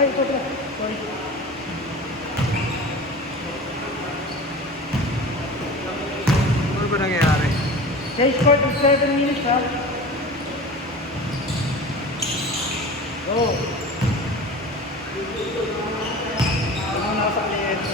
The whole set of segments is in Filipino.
Ay, ito pala. Sorry. Ano ba nangyayari? They scored in 7 minutes, ha? Go. Ano na sa client?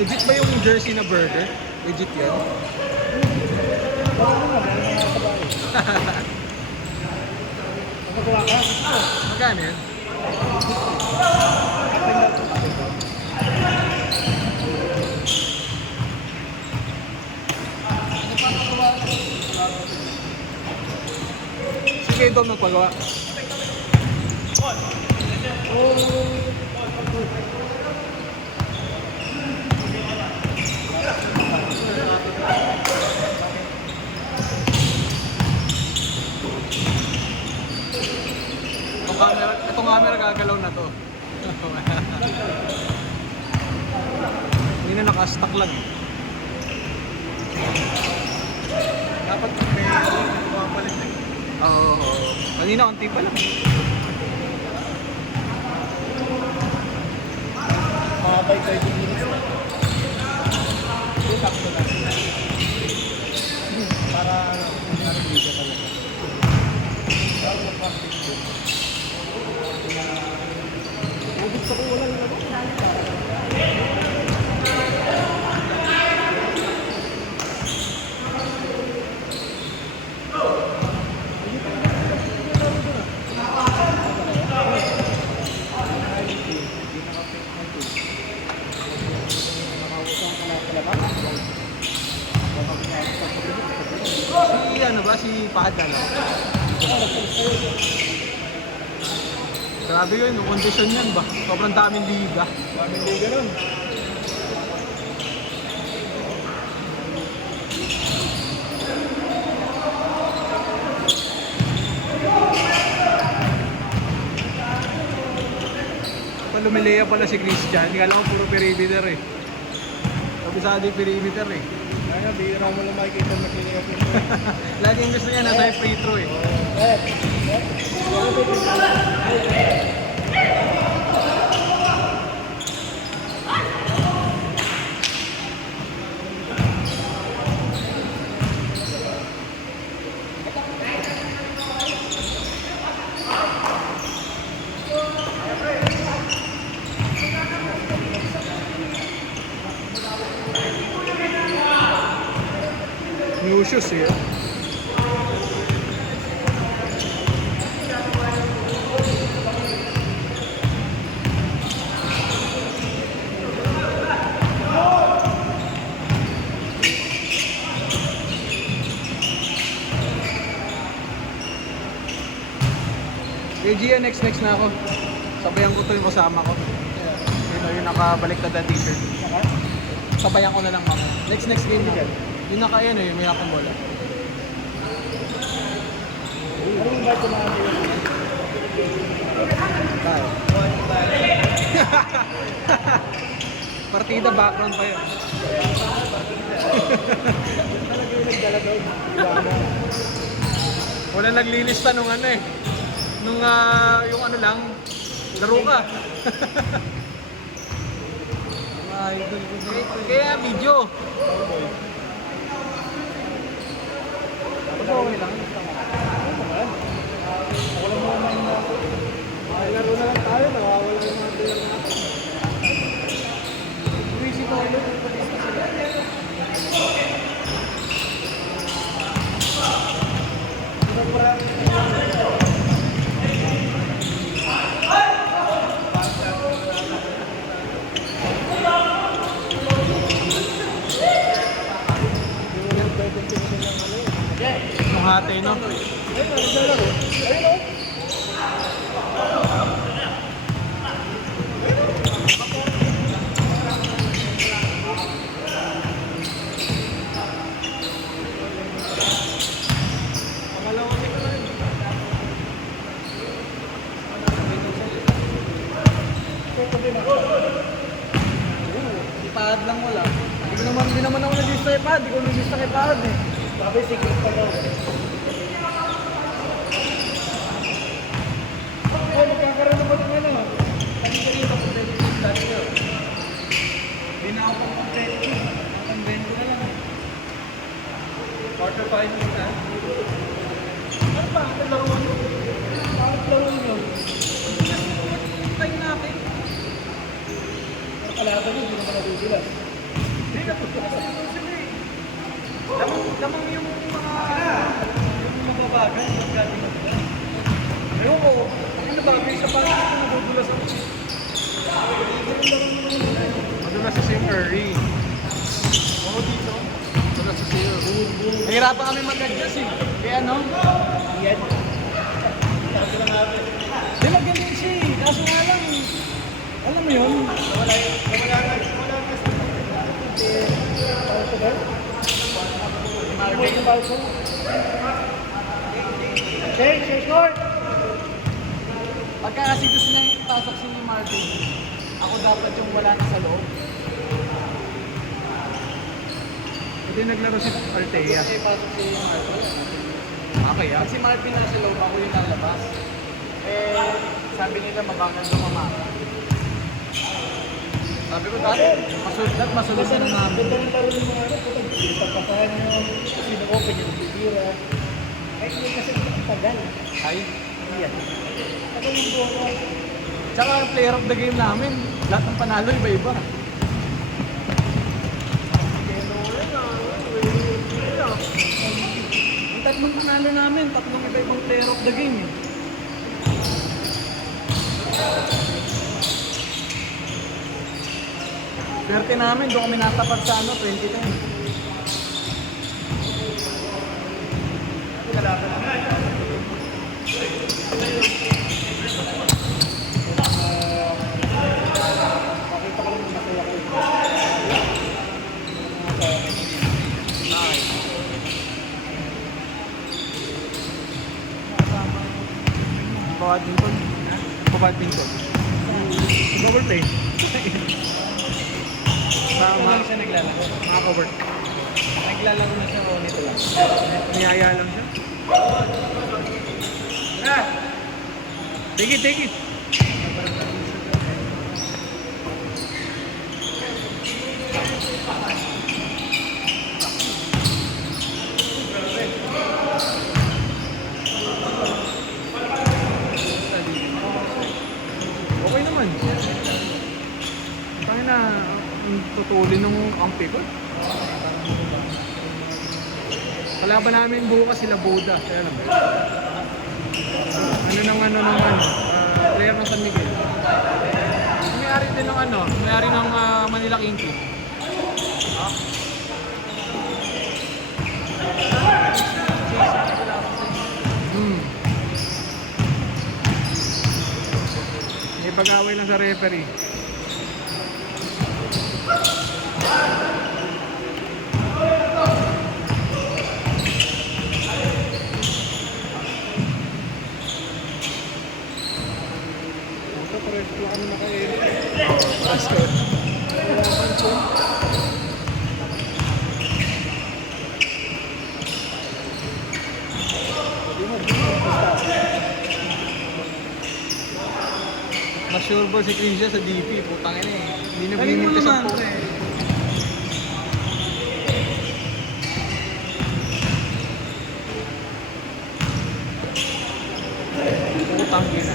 Legit ba yung jersey na burger? Legit yan? Magagawa ka? Magkano yan? Si kayo daw magpagawa. Itong camera gagalaw na to. Hindi na naka-stack lang. Dapat may papalit eh. Oo. Kanina konti pa lang. Mga 30 minutes na. Ito, sakto na. Para video talaga. Gusto ko wala yung Si ano ba? Si Pahad ano? Grabe yun, yung kondisyon yan ba? Sobrang daming liga. daming liga nun. Lumileya pala si Christian, hindi ka lang puro perimeter eh. Kabisado yung perimeter eh. Kaya bihira mo lang makikita na kiniyak mo. Laging gusto niya nasa free throw eh. New shoes eh. Gia, next na ako. Sabayan ko to yung kasama ko. Yung nakabaliktad na t-shirt. Sabayan ko na lang ako. Next game na. Yung naka-yan yung may nakang bola. Anong ba ito mga Tayo. Partida background pa yun. Wala naglilista nung ano eh. Nung yung ano lang, laro ka. Kaya video. okay lang? Wala mo naman na. Laro na lang tayo, nawawala yung mga player natin. Luisi ko ulit. kalahati, no? Ayun, naglalaro. Ayun, oh. Ipad lang wala. Hindi naman ako nag-gusto kay Pad. Hindi ko nag-gusto kay Pad eh. Sabi, secret pa daw. Oh, magkakaroon na ba ng ano? Sabi ko rin, competitive class nyo. Hindi na ako competitive. Ang bento na lang. Quarter finals na. Ano ba? Ang laro nyo? Bakit laro nyo? Time natin. Ang kalaban nyo, hindi naman nagugulas. Hindi na sila eh. Lamang yung mababagal, yung galing na sila. Ayun ko, ang nabagay sa parang ito nagugulas ako. Madulas sa Sim Early. Oo, dito. Madulas sa Sim. Nahirapan kami mag-adjust eh. Kaya ano? Yan. Sabi lang natin. Di magaling siya eh. Kaso nga lang, alam mo yun? Wala na. Pauso ba? Marvin yung pauso. Say short! Pagka kasi gusto niyang ipasok si Martin, ako dapat yung wala na sa loob. Hindi naglaro si Altea. Kasi pasok si Marvin. Okay ah. Pag si Marvin nasa loob, ako yung lalabas. Sabi nila mabangan lumamaka. Sabi ko dati, masunod na namin. Ganda ng laro ng mga ano, pagpapasahan nyo, sino-open yung bibira. Kahit hindi kasi ang tagal. Ay. Yan. Tagal yung buwan ko. Tsaka ang player of the game namin, lahat ng panalo iba-iba. Ang tatlong panalo namin, tatlong iba-ibang player of the game eh. Swerte namin, doon kami natapat sa 2010. Pakita ko lang yung masaya ko. Badminton. Badminton. Cover play. Sama lang siya naglalaro. Cover. Naglalaro na siya o nito lang. Niyaya lang siya. Ah! Take it. Okay naman. Tangin na, ang tutulin ng angpi ko. Kalaban namin bukas sila Boda. Kaya lang. Player ng San Miguel. May-ari din ng may-ari ng Manila King Team. May pag-away lang sa referee. Pares ko kami nakaili. That's good. Sure ball si Cringe sa DP, putang ina eh. Hindi na binimit sa po. Putang ina.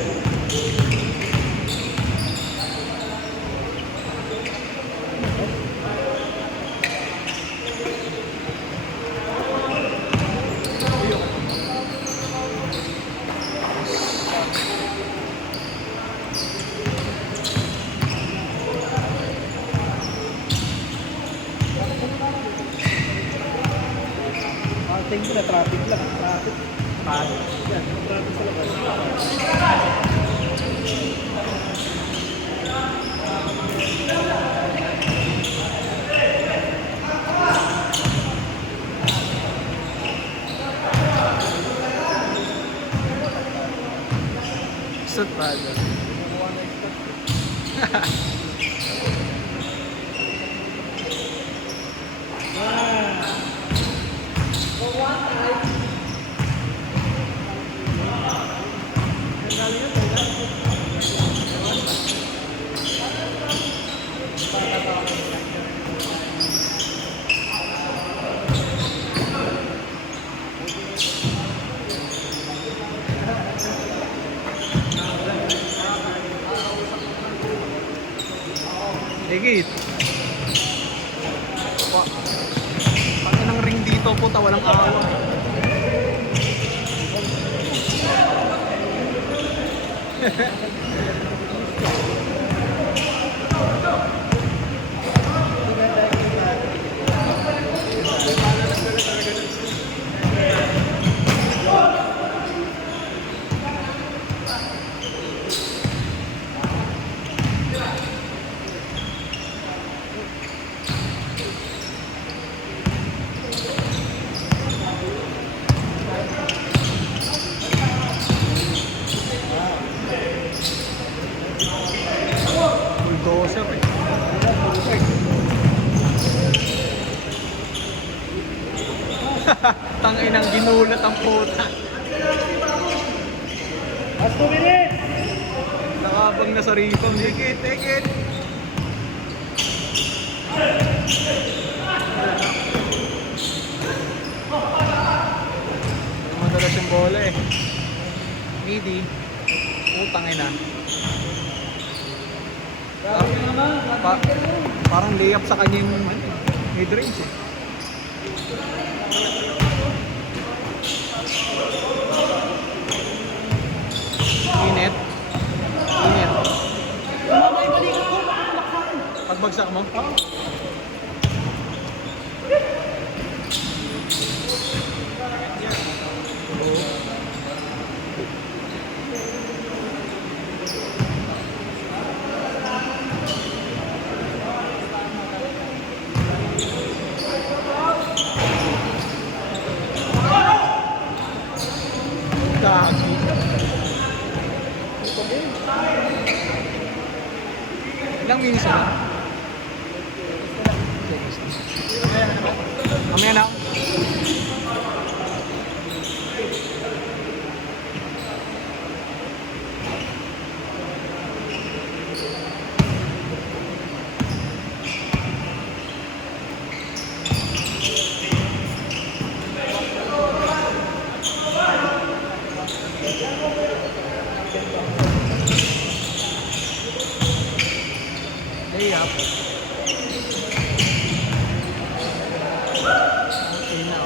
Tingin ko na traffic lang. Traffic. Palo. Yan, kontrata sa labas. Stud palo. Higit. Pag ng ring dito puta, walang awa. Bulldozer eh. Tanginang ginulat ang puta. Last 2 minutes! Nakabang na sa ripon. Take it. Madalas yung bola eh. Midi. Utang ina. Parang layup sa kanya yung mid-range eh. Init. Pagbagsak mo? Gagi. Ilang minutes na? Mamaya na. Layup. Okay na.